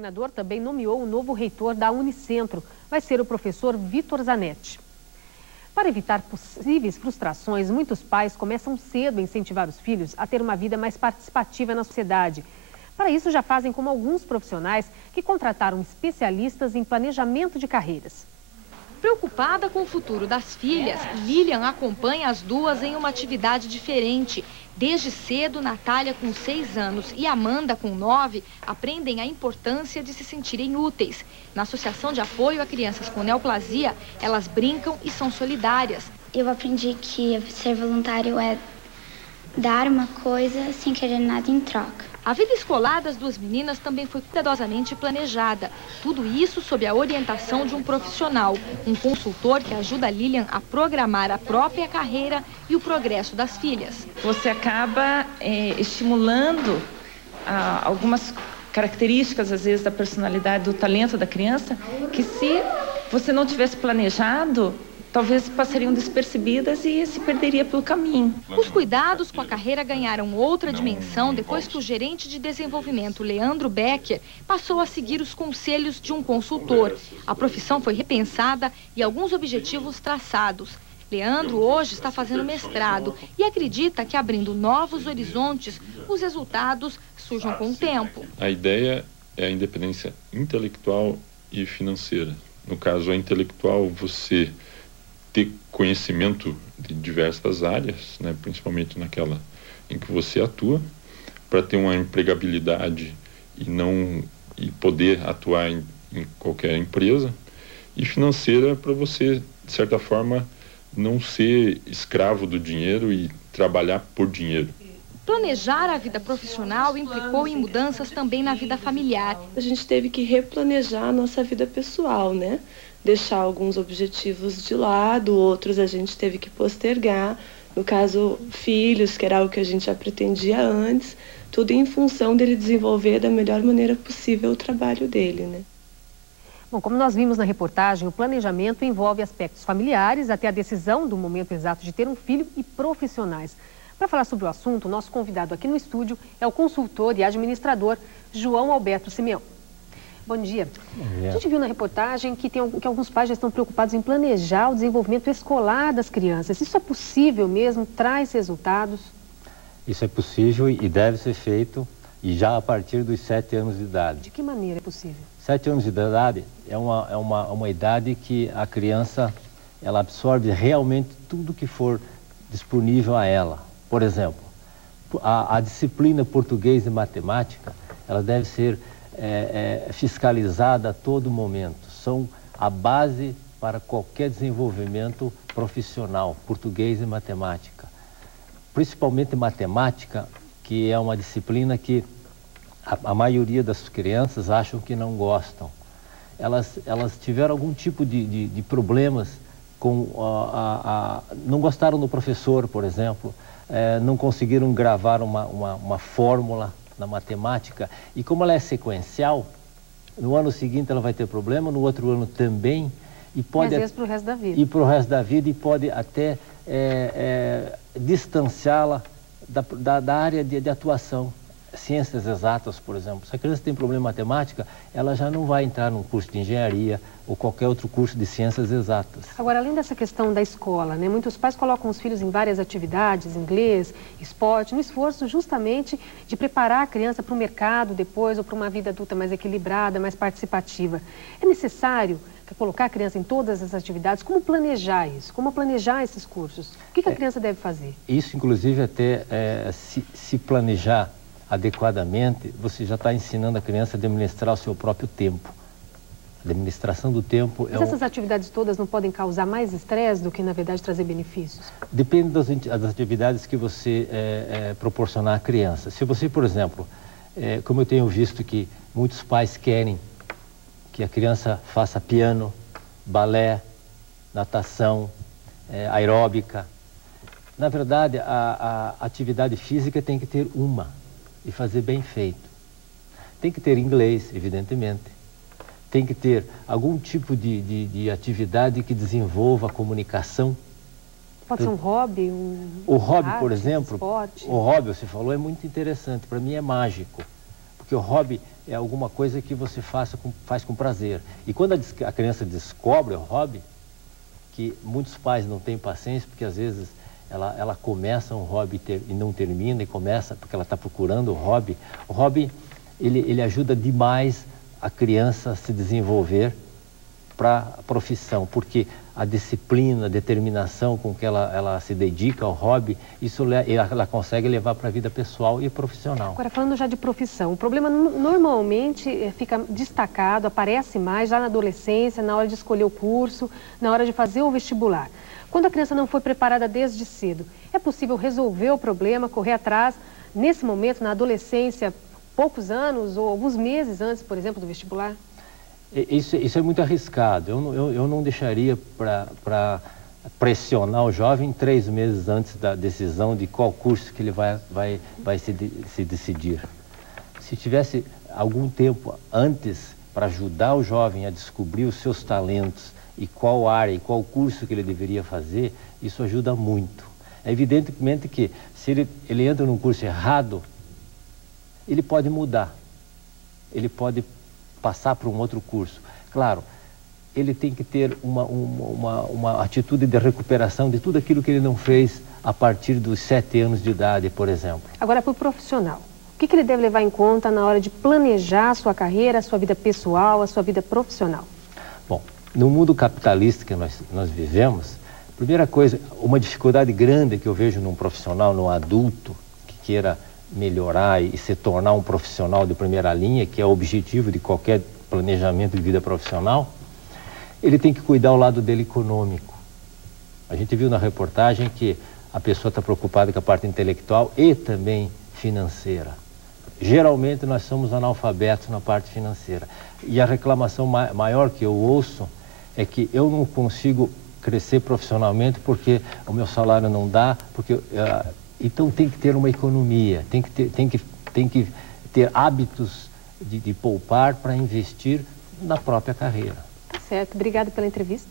governador também nomeou o novo reitor da Unicentro. Vai ser o professor Vitor Zanetti. Para evitar possíveis frustrações, muitos pais começam cedo a incentivar os filhos a ter uma vida mais participativa na sociedade. Para isso, já fazem como alguns profissionais que contrataram especialistas em planejamento de carreiras. Preocupada com o futuro das filhas, Lilian acompanha as duas em uma atividade diferente. Desde cedo, Natália, com 6 anos, e Amanda, com 9, aprendem a importância de se sentirem úteis. Na Associação de Apoio a Crianças com Neoplasia, elas brincam e são solidárias. Eu aprendi que ser voluntário é dar uma coisa sem querer nada em troca. A vida escolar das duas meninas também foi cuidadosamente planejada. Tudo isso sob a orientação de um profissional, um consultor que ajuda a Lilian a programar a própria carreira e o progresso das filhas. Você acaba estimulando algumas características, às vezes, da personalidade, do talento da criança, que se você não tivesse planejado, talvez passariam despercebidas e se perderia pelo caminho. Os cuidados com a carreira ganharam outra dimensão depois que o gerente de desenvolvimento, Leandro Becker, passou a seguir os conselhos de um consultor. A profissão foi repensada e alguns objetivos traçados. Leandro hoje está fazendo mestrado e acredita que, abrindo novos horizontes, os resultados surjam com o tempo. A ideia é a independência intelectual e financeira. No caso, a intelectual, você ter conhecimento de diversas áreas, né, principalmente naquela em que você atua, para ter uma empregabilidade e poder atuar em qualquer empresa, e financeira para você, de certa forma, não ser escravo do dinheiro e trabalhar por dinheiro. Planejar a vida profissional implicou em mudanças também na vida familiar. A gente teve que replanejar a nossa vida pessoal, né? Deixar alguns objetivos de lado, outros a gente teve que postergar. No caso, filhos, que era algo que a gente já pretendia antes, tudo em função dele desenvolver da melhor maneira possível o trabalho dele, né? Bom, como nós vimos na reportagem, o planejamento envolve aspectos familiares, até a decisão do momento exato de ter um filho, e profissionais. Para falar sobre o assunto, o nosso convidado aqui no estúdio é o consultor e administrador João Alberto Simeão. Bom dia. Bom dia. A gente viu na reportagem que alguns pais já estão preocupados em planejar o desenvolvimento escolar das crianças. Isso é possível mesmo? Traz resultados? Isso é possível e deve ser feito, e já a partir dos 7 anos de idade. De que maneira é possível? 7 anos de idade é uma idade que a criança ela absorve realmente tudo que for disponível a ela. Por exemplo, a disciplina português e matemática, ela deve ser fiscalizada a todo momento. São a base para qualquer desenvolvimento profissional, português e matemática. Principalmente matemática, que é uma disciplina que a maioria das crianças acham que não gostam. Elas tiveram algum tipo de problemas com não gostaram do professor, por exemplo, não conseguiram gravar uma fórmula na matemática, e como ela é sequencial, no ano seguinte ela vai ter problema, no outro ano também, e pode... E às vezes para o resto da vida. E para o resto da vida, e pode até distanciá-la da área de atuação. Ciências exatas, por exemplo. Se a criança tem problema em matemática, ela já não vai entrar num curso de engenharia ou qualquer outro curso de ciências exatas. Agora, além dessa questão da escola, né, muitos pais colocam os filhos em várias atividades, inglês, esporte, no esforço justamente de preparar a criança para o mercado depois ou para uma vida adulta mais equilibrada, mais participativa. É necessário colocar a criança em todas as atividades? Como planejar isso? Como planejar esses cursos? O que a criança deve fazer? Isso, inclusive, até se planejar adequadamente, você já está ensinando a criança a administrar o seu próprio tempo. A administração do tempo Mas essas atividades todas não podem causar mais estresse do que, na verdade, trazer benefícios? Depende das atividades que você proporcionar à criança. Se você, por exemplo, como eu tenho visto que muitos pais querem que a criança faça piano, balé, natação, aeróbica. Na verdade, a atividade física tem que ter uma. E fazer bem feito. Tem que ter inglês, evidentemente. Tem que ter algum tipo de atividade que desenvolva a comunicação. Pode ser um hobby, o hobby, por exemplo, esporte. O hobby, você falou, é muito interessante. Para mim é mágico. Porque o hobby é alguma coisa que você faz com prazer. E quando a criança descobre o hobby, que muitos pais não têm paciência, porque às vezes ela começa um hobby e não termina, e começa porque ela está procurando o hobby. O hobby, ele ajuda demais a criança a se desenvolver para a profissão, porque a disciplina, a determinação com que ela se dedica ao hobby, isso ela consegue levar para a vida pessoal e profissional. Agora, falando já de profissão, o problema normalmente fica destacado, aparece mais já na adolescência, na hora de escolher o curso, na hora de fazer o vestibular. Quando a criança não foi preparada desde cedo, é possível resolver o problema, correr atrás, nesse momento, na adolescência, poucos anos ou alguns meses antes, por exemplo, do vestibular? Isso é muito arriscado. Eu não deixaria para pressionar o jovem 3 meses antes da decisão de qual curso que ele vai se decidir. Se tivesse algum tempo antes para ajudar o jovem a descobrir os seus talentos e qual área e qual curso que ele deveria fazer, isso ajuda muito. É evidentemente que se ele entra num curso errado, ele pode mudar, ele pode passar para um outro curso. Claro, ele tem que ter uma atitude de recuperação de tudo aquilo que ele não fez a partir dos 7 anos de idade, por exemplo. Agora, para o profissional, o que ele deve levar em conta na hora de planejar a sua carreira, a sua vida pessoal, a sua vida profissional? Bom, no mundo capitalista que nós vivemos, primeira coisa, uma dificuldade grande que eu vejo num profissional, num adulto que queira melhorar e se tornar um profissional de primeira linha, que é o objetivo de qualquer planejamento de vida profissional, ele tem que cuidar do lado dele econômico. A gente viu na reportagem que a pessoa está preocupada com a parte intelectual e também financeira. Geralmente nós somos analfabetos na parte financeira. E a reclamação maior que eu ouço é que eu não consigo crescer profissionalmente porque o meu salário não dá, porque então tem que ter uma economia, tem que ter hábitos de poupar para investir na própria carreira. Certo, obrigada pela entrevista.